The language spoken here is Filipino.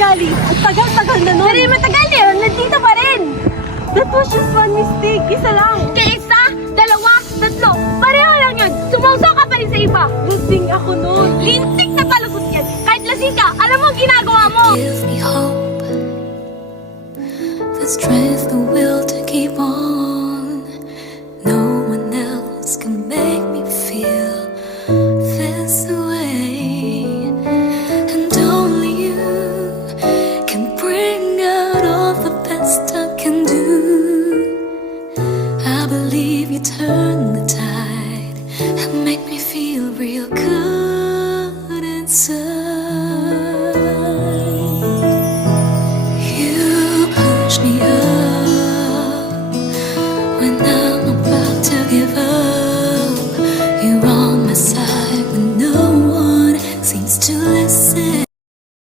Kali, ang tagal-tagal na nun. Pero yung matagal na yun, nandito pa rin. That was just one mistake. Isa lang. Kaya isa, dalawa, tatlo, pareho lang yun. Sumausa ka pa rin sa iba. Lasing ako nun. Lintik na palagot yan. Kahit lasing ka, alam mo ang ginagawa mo. Gives me hope, the strength, the will to keep on.